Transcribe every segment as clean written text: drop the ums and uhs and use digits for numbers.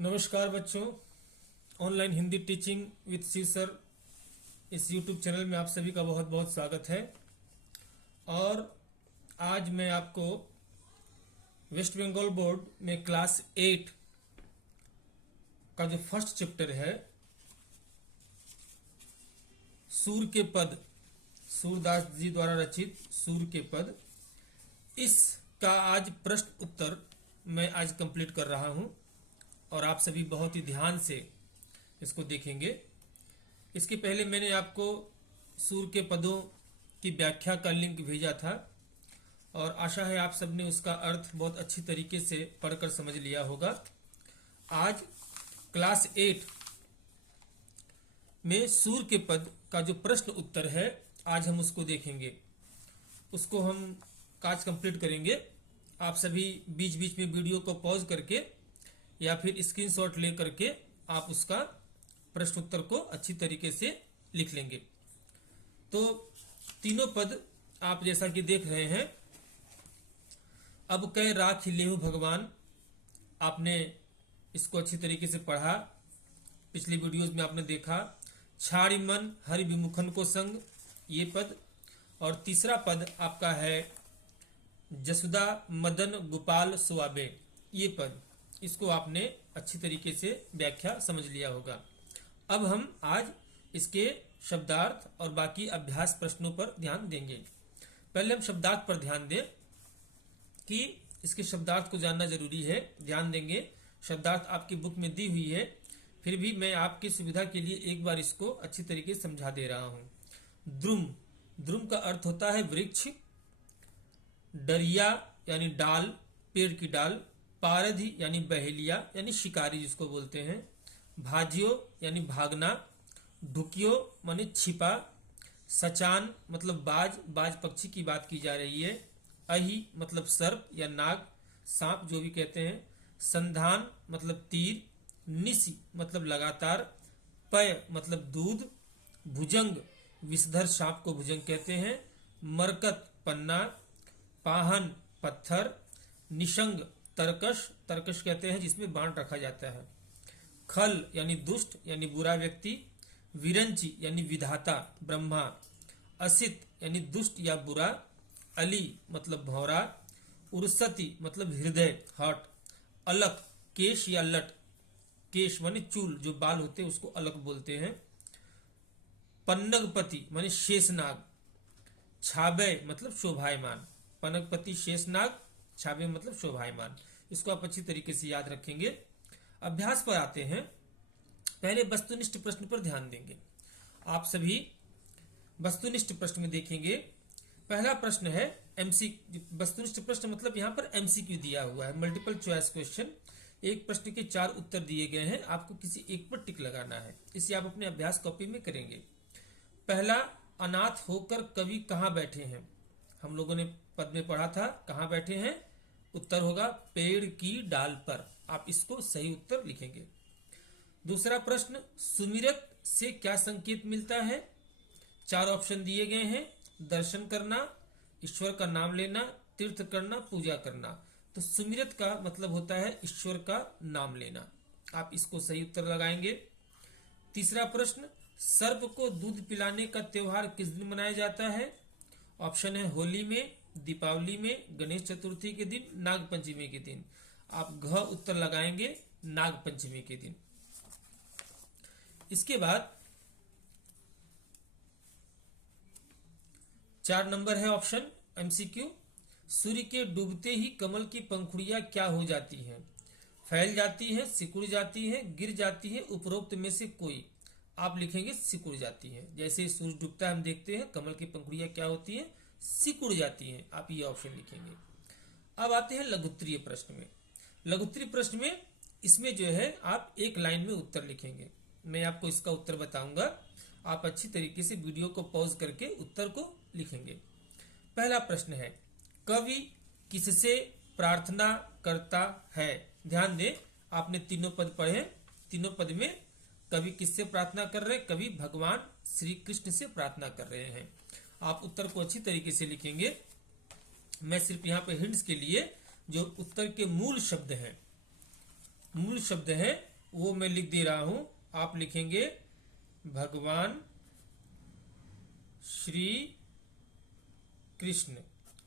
नमस्कार बच्चों, online Hindi teaching with C sir इस यूट्यूब चैनल में आप सभी का बहुत बहुत स्वागत है। और आज मैं आपको वेस्ट बंगाल बोर्ड में क्लास 8 का जो फर्स्ट चैप्टर है सूर के पद, सूरदास जी द्वारा रचित सूर के पद, इसका आज प्रश्न उत्तर मैं आज कंप्लीट कर रहा हूं और आप सभी बहुत ही ध्यान से इसको देखेंगे। इसके पहले मैंने आपको सूर के पदों की व्याख्या का लिंक भेजा था और आशा है आप सबने उसका अर्थ बहुत अच्छी तरीके से पढ़कर समझ लिया होगा। आज क्लास 8 में सूर के पद का जो प्रश्न उत्तर है आज हम उसको देखेंगे, उसको हम आज कंप्लीट करेंगे। आप सभी बीच बीच में वीडियो को पॉज करके या फिर स्क्रीनशॉट ले करके आप उसका प्रश्न उत्तर को अच्छी तरीके से लिख लेंगे। तो तीनों पद आप जैसा कि देख रहे हैं, अब कह राख लेहु भगवान, आपने इसको अच्छी तरीके से पढ़ा, पिछली वीडियोज में आपने देखा। छाड़ी मन हरि विमुखन को संग, ये पद। और तीसरा पद आपका है जसुदा मदन गोपाल सुआबे, ये पद। इसको आपने अच्छी तरीके से व्याख्या समझ लिया होगा। अब हम आज इसके शब्दार्थ और बाकी अभ्यास प्रश्नों पर ध्यान देंगे। पहले हम शब्दार्थ पर ध्यान दें कि इसके शब्दार्थ को जानना जरूरी है। ध्यान देंगे, शब्दार्थ आपकी बुक में दी हुई है, फिर भी मैं आपकी सुविधा के लिए एक बार इसको अच्छी तरीके से समझा दे रहा हूं। द्रुम, द्रुम का अर्थ होता है वृक्ष। डरिया यानी डाल, पेड़ की डाल। पारधी यानी बहेलिया यानी शिकारी जिसको बोलते हैं। भाजियो यानी भागना। ढुकियो माने छिपा। सचान मतलब बाज, बाज पक्षी की बात की जा रही है। अहि मतलब सर्प या नाग, सांप जो भी कहते हैं। संधान मतलब तीर। निसी मतलब लगातार। पय मतलब दूध। भुजंग, विषधर सांप को भुजंग कहते हैं। मरकत पन्ना। पाहन पत्थर। निशंग तरकश, तरकश कहते हैं जिसमें बाण रखा जाता है। खल यानी दुष्ट यानी बुरा व्यक्ति। विरंची यानी विधाता ब्रह्मा। असित यानी दुष्ट या बुरा। अली मतलब भौरा। उर्सती मतलब हृदय हार्ट। अलक केश या लट, केश माने चूल, जो बाल होते हैं उसको अलक बोलते हैं। पन्नगपति माने शेषनाग। छाबय मतलब शोभायमान। पनगपति शेषनाग, छाबे मतलब शोभायमान। इसको आप अच्छी तरीके से याद रखेंगे। अभ्यास पर आते हैं। पहले वस्तुनिष्ठ प्रश्न पर ध्यान देंगे। आप सभी वस्तुनिष्ठ प्रश्न में देखेंगे। पहला प्रश्न है वस्तुनिष्ठ प्रश्न मतलब यहाँ पर एमसीक्यू दिया हुआ है, मल्टीपल चॉइस क्वेश्चन। एक प्रश्न के 4 उत्तर दिए गए हैं, आपको किसी एक पर टिक लगाना है। इसे आप अपने अभ्यास कॉपी में करेंगे। पहला, अनाथ होकर कवि कहाँ बैठे हैं। हम लोगों ने पद में पढ़ा था, कहाँ बैठे हैं। उत्तर होगा पेड़ की डाल पर। आप इसको सही उत्तर लिखेंगे। दूसरा प्रश्न, सुमिरत से क्या संकेत मिलता है। 4 ऑप्शन दिए गए हैं। दर्शन करना, ईश्वर का नाम लेना, तीर्थ करना, पूजा करना। तो सुमिरत का मतलब होता है ईश्वर का नाम लेना। आप इसको सही उत्तर लगाएंगे। तीसरा प्रश्न, सर्प को दूध पिलाने का त्योहार किस दिन मनाया जाता है। ऑप्शन है होली में, दीपावली में, गणेश चतुर्थी के दिन, नाग पंचमी के दिन। आप घ उत्तर लगाएंगे नाग पंचमी के दिन। इसके बाद 4 नंबर है ऑप्शन एमसीक्यू। सूर्य के डूबते ही कमल की पंखुड़ियां क्या हो जाती हैं। फैल जाती है, सिकुड़ जाती है, गिर जाती है, उपरोक्त में से कोई। आप लिखेंगे सिकुड़ जाती है। जैसे सूर्य डूबता है हम देखते हैं, कमल की पंखुड़ियां क्या होती है, सिकुड़ जाती हैं। आप ये ऑप्शन लिखेंगे। अब आते हैं लघुत्तरीय प्रश्न में। लघुत्तरीय प्रश्न में इसमें जो है आप एक लाइन में उत्तर लिखेंगे। मैं आपको इसका उत्तर बताऊंगा, आप अच्छी तरीके से वीडियो को पॉज करके उत्तर को लिखेंगे। पहला प्रश्न है, कवि किससे प्रार्थना करता है। ध्यान दें, आपने तीनों पद पढ़े। तीनों पद में कवि किससे प्रार्थना कर रहे हैं। कवि भगवान श्री कृष्ण से प्रार्थना कर रहे हैं। आप उत्तर को अच्छी तरीके से लिखेंगे। मैं सिर्फ यहाँ पे हिंट्स के लिए जो उत्तर के मूल शब्द हैं वो मैं लिख दे रहा हूं, आप लिखेंगे भगवान श्री कृष्ण,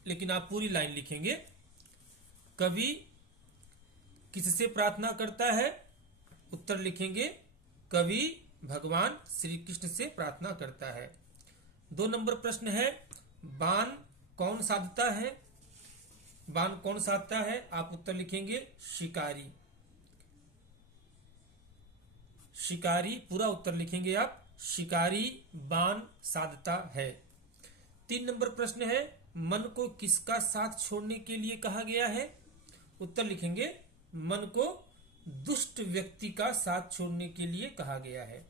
लेकिन आप पूरी लाइन लिखेंगे। कवि किससे प्रार्थना करता है? उत्तर लिखेंगे कवि भगवान श्री कृष्ण से प्रार्थना करता है। 2 नंबर प्रश्न है, बाण कौन साधता है? बाण कौन साधता है? आप उत्तर लिखेंगे शिकारी। शिकारी पूरा उत्तर लिखेंगे आप, शिकारी बाण साधता है। 3 नंबर प्रश्न है, मन को किसका साथ छोड़ने के लिए कहा गया है? उत्तर लिखेंगे मन को दुष्ट व्यक्ति का साथ छोड़ने के लिए कहा गया है।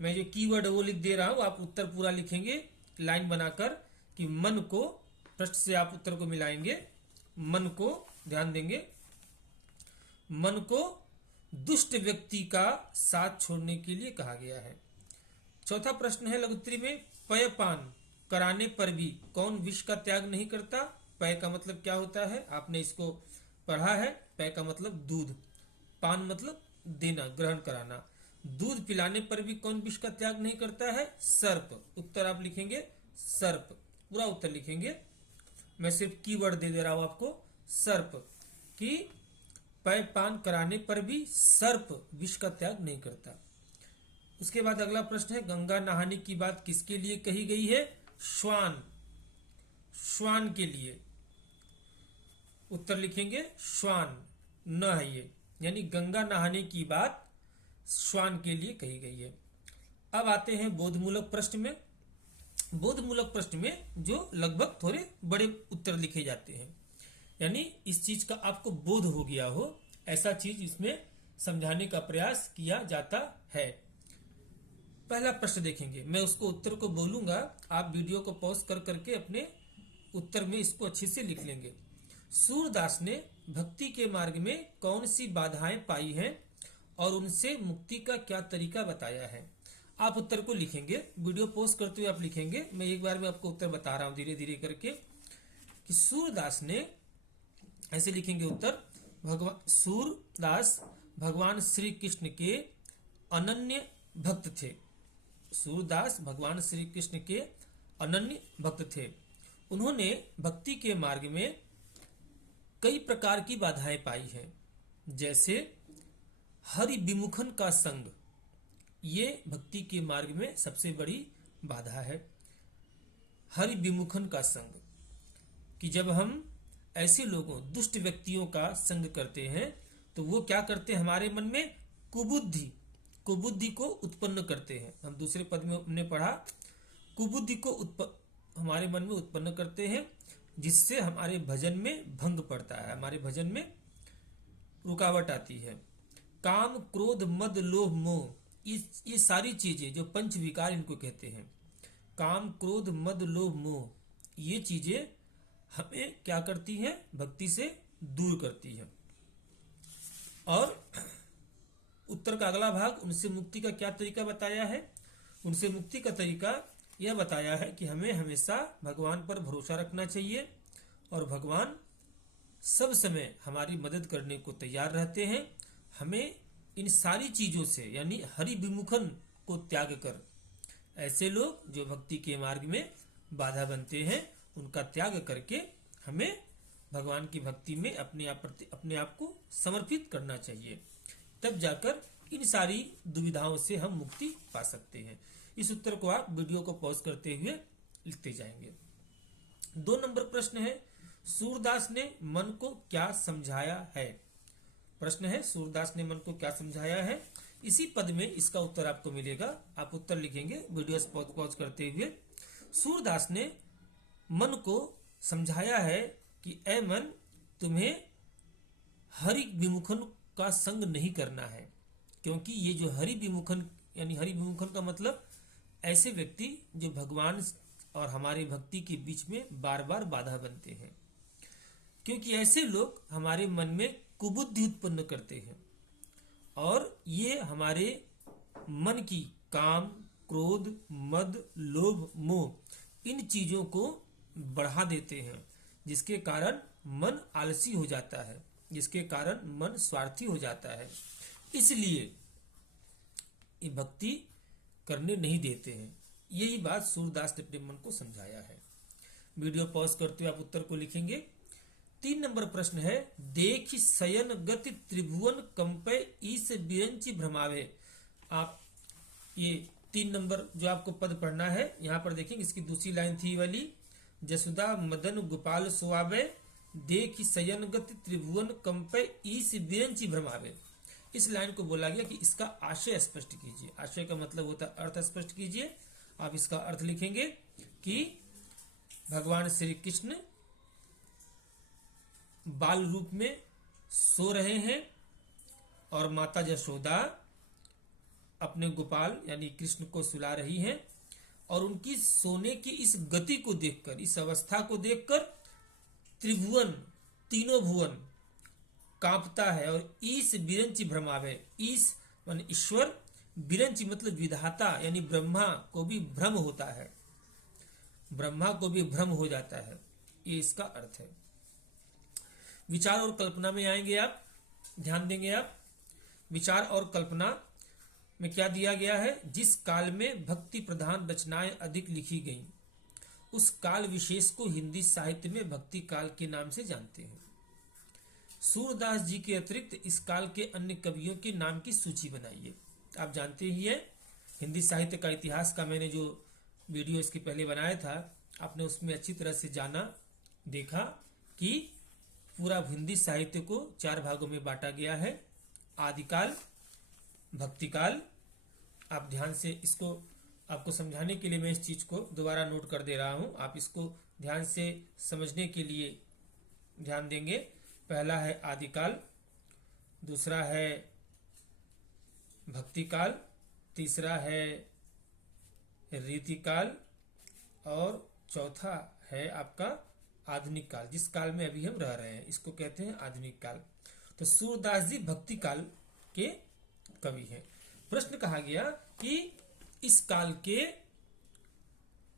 मैं जो कीवर्ड वो लिख दे रहा हूं, आप उत्तर पूरा लिखेंगे लाइन बनाकर कि मन को, प्रश्न से आप उत्तर को मिलाएंगे, मन को ध्यान देंगे, मन को दुष्ट व्यक्ति का साथ छोड़ने के लिए कहा गया है। 4था प्रश्न है लघुत्तरी में, पेयपान कराने पर भी कौन विष का त्याग नहीं करता? पेय का मतलब क्या होता है? आपने इसको पढ़ा है। पेय का मतलब दूध, पान मतलब देना, ग्रहण कराना। दूध पिलाने पर भी कौन विष का त्याग नहीं करता है? सर्प। उत्तर आप लिखेंगे सर्प, पूरा उत्तर लिखेंगे। मैं सिर्फ कीवर्ड दे रहा हूं आपको, सर्प, कि पेय पान कराने पर भी सर्प विष का त्याग नहीं करता। उसके बाद अगला प्रश्न है, गंगा नहाने की बात किसके लिए कही गई है? श्वान, श्वान के लिए। उत्तर लिखेंगे श्वान, न है ये, यानी गंगा नहाने की बात श्वान के लिए कही गई है। अब आते हैं बोधमूलक प्रश्न में। बोधमूलक प्रश्न में जो लगभग थोड़े बड़े उत्तर लिखे जाते हैं, यानी इस चीज का आपको बोध हो गया हो, ऐसा चीज इसमें समझाने का प्रयास किया जाता है। पहला प्रश्न देखेंगे, मैं उसको उत्तर को बोलूंगा, आप वीडियो को पॉज कर करके अपने उत्तर में इसको अच्छे से लिख लेंगे। सूरदास ने भक्ति के मार्ग में कौन सी बाधाएं पाई हैं और उनसे मुक्ति का क्या तरीका बताया है? आप उत्तर को लिखेंगे, वीडियो पॉज करते हुए आप लिखेंगे। मैं एक बार में आपको उत्तर बता रहा हूं धीरे धीरे करके, कि सूरदास ने, ऐसे लिखेंगे उत्तर, सूरदास भगवान श्री कृष्ण के अनन्य भक्त थे। सूरदास भगवान श्री कृष्ण के अनन्य भक्त थे। उन्होंने भक्ति के मार्ग में कई प्रकार की बाधाएं पाई हैं, जैसे हरि विमुखन का संग, ये भक्ति के मार्ग में सबसे बड़ी बाधा है। हरि विमुखन का संग, कि जब हम ऐसे लोगों, दुष्ट व्यक्तियों का संग करते हैं तो वो क्या करते हैं? हमारे मन में कुबुद्धि को उत्पन्न करते हैं। हम दूसरे पद में हमने पढ़ा, कुबुद्धि को हमारे मन में उत्पन्न करते हैं, जिससे हमारे भजन में भंग पड़ता है, हमारे भजन में रुकावट आती है। काम, क्रोध, मद, लोभ, मोह, ये सारी चीजें जो पंच विकार इनको कहते हैं, काम, क्रोध, मद, लोभ, मोह, ये चीजें हमें क्या करती हैं? भक्ति से दूर करती है। और उत्तर का अगला भाग, उनसे मुक्ति का क्या तरीका बताया है? उनसे मुक्ति का तरीका यह बताया है कि हमें हमेशा भगवान पर भरोसा रखना चाहिए, और भगवान सब समय हमारी मदद करने को तैयार रहते हैं। हमें इन सारी चीजों से, यानी हरि विमुखन को त्याग कर, ऐसे लोग जो भक्ति के मार्ग में बाधा बनते हैं, उनका त्याग करके हमें भगवान की भक्ति में अपने आप को समर्पित करना चाहिए। तब जाकर इन सारी दुविधाओं से हम मुक्ति पा सकते हैं। इस उत्तर को आप वीडियो को पॉज करते हुए लिखते जाएंगे। 2 नंबर प्रश्न है, सूरदास ने मन को क्या समझाया है? प्रश्न है, सूरदास ने मन को क्या समझाया है? इसी पद में इसका उत्तर आपको मिलेगा, आप उत्तर लिखेंगे वीडियो पॉज करते हुए। सूरदास ने मन को समझाया है कि ऐ मन, तुम्हें हरि विमुखन का संग नहीं करना है, क्योंकि ये जो हरि विमुखन, यानी हरि विमुखन का मतलब ऐसे व्यक्ति जो भगवान और हमारे भक्ति के बीच में बार बार बाधा बनते हैं, क्योंकि ऐसे लोग हमारे मन में कुबुद्धि उत्पन्न करते हैं और ये हमारे मन की काम, क्रोध, मद, लोभ, मोह, इन चीजों को बढ़ा देते हैं, जिसके कारण मन आलसी हो जाता है, जिसके कारण मन स्वार्थी हो जाता है, इसलिए ये भक्ति करने नहीं देते हैं। यही बात सूरदास ने अपने मन को समझाया है। वीडियो पॉज करते हुए आप उत्तर को लिखेंगे। 3 नंबर प्रश्न है, देखि शयन गति त्रिभुवन कंपय ईस बिरंची भ्रमावे। आप ये 3 नंबर जो आपको पद पढ़ना है, यहां पर देखेंगे, इसकी दूसरी लाइन थी वाली, जसुदा मदन गोपाल सुआवे देखि शयन गति त्रिभुवन कंपय ईस बिरंची भ्रमावे। इस लाइन को बोला गया कि इसका आशय स्पष्ट कीजिए। आशय का मतलब होता है अर्थ स्पष्ट कीजिए। आप इसका अर्थ लिखेंगे कि भगवान श्री कृष्ण बाल रूप में सो रहे हैं और माता यशोदा अपने गोपाल यानी कृष्ण को सुला रही हैं, और उनकी सोने की इस गति को देखकर, इस अवस्था को देखकर त्रिभुवन, तीनों भुवन कांपता है और ईश बिरंची भ्रमावे। ईश मान ईश्वर, बिरंची मतलब विधाता यानी ब्रह्मा को भी भ्रम होता है, ब्रह्मा को भी भ्रम हो जाता है, ये इसका अर्थ है। विचार और कल्पना में आएंगे आप, ध्यान देंगे आप। विचार और कल्पना में क्या दिया गया है, जिस काल में भक्ति प्रधान रचनाएं अधिक लिखी गईं, उस काल विशेष को हिंदी साहित्य में भक्ति काल के नाम से जानते हैं। सूरदास जी के अतिरिक्त इस काल के अन्य कवियों के नाम की सूची बनाइए। आप जानते ही हैं, हिंदी साहित्य का इतिहास का मैंने जो वीडियो इसके पहले बनाया था, आपने उसमें अच्छी तरह से जाना, देखा कि पूरा हिंदी साहित्य को 4 भागों में बांटा गया है। आदिकाल, भक्तिकाल। आप ध्यान से इसको, आपको समझाने के लिए मैं इस चीज को दोबारा नोट कर दे रहा हूं, आप इसको ध्यान से समझने के लिए ध्यान देंगे। पहला है आदिकाल, दूसरा है भक्तिकाल, तीसरा है रीतिकाल, और चौथा है आपका आधुनिक काल। जिस काल में अभी हम रह रहे हैं इसको कहते हैं आधुनिक काल। तो सूरदास जी भक्ति काल के कवि हैं। प्रश्न कहा गया कि इस काल के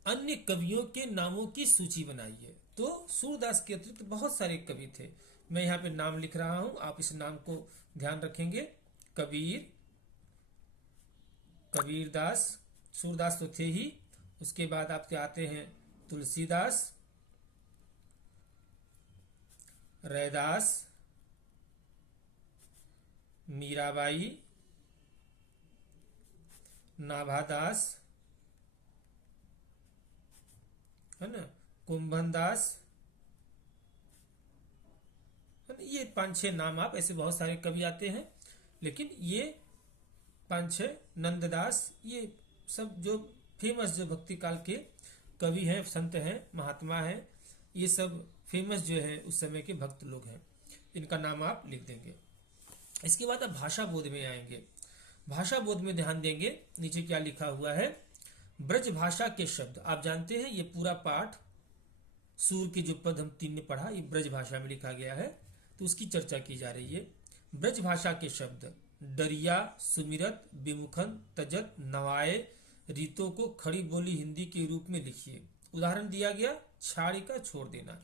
अन्य कवियों के नामों की सूची बनाइए। तो सूरदास के अतिरिक्त बहुत सारे कवि थे, मैं यहाँ पे नाम लिख रहा हूं, आप इस नाम को ध्यान रखेंगे। कबीर, कबीरदास, सूरदास तो थे ही, उसके बाद आपके आते हैं तुलसीदास, रैदास, मीराबाई, नाभादास, है ना, कुंभनदास, है ना। ये 5-6 नाम, आप ऐसे बहुत सारे कवि आते हैं, लेकिन ये 5-6, नंददास, ये सब जो फेमस जो भक्ति काल के कवि हैं, संत हैं, महात्मा हैं, ये सब फेमस जो है उस समय के भक्त लोग हैं, इनका नाम आप लिख देंगे। इसके बाद आप भाषा बोध में आएंगे। भाषा बोध में ध्यान देंगे, नीचे क्या लिखा हुआ है, ब्रज भाषा के शब्द। आप जानते हैं ये पूरा पाठ, सूर के जो पद हम 3 ने पढ़ा, ये ब्रज भाषा में लिखा गया है, तो उसकी चर्चा की जा रही है। ब्रज भाषा के शब्द डरिया, सुमिरत, विमुखन, तजत, नवाए, रीतों को खड़ी बोली हिंदी के रूप में लिखिए। उदाहरण दिया गया, छाड़ी का छोड़ देना।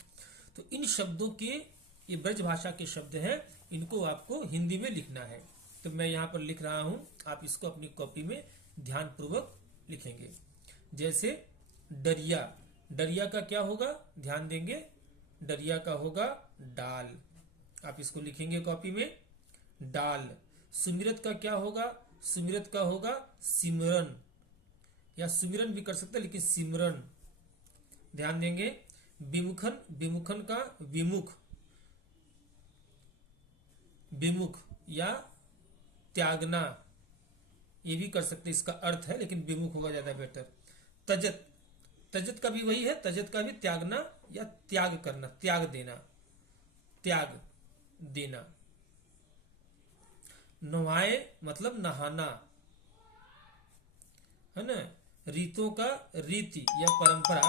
तो इन शब्दों के, ये ब्रज भाषा के शब्द हैं, इनको आपको हिंदी में लिखना है। तो मैं यहाँ पर लिख रहा हूं, आप इसको अपनी कॉपी में ध्यान पूर्वक लिखेंगे। जैसे डरिया, डरिया का क्या होगा, ध्यान देंगे, डरिया का होगा डाल, आप इसको लिखेंगे कॉपी में, डाल। सुमिरत का क्या होगा, सुमिरत का होगा सिमरन, या सुमिरन भी कर सकते हैं, लेकिन सिमरन, ध्यान देंगे। विमुखन, विमुखन का विमुख, विमुख या त्यागना, ये भी कर सकते, इसका अर्थ है, लेकिन विमुख होगा ज्यादा बेटर। तजत, तजत का भी वही है, तजत का भी त्यागना या त्याग करना, त्याग देना, त्याग देना। नवाए मतलब नहाना, है ना। रीतों का रीति या परंपरा,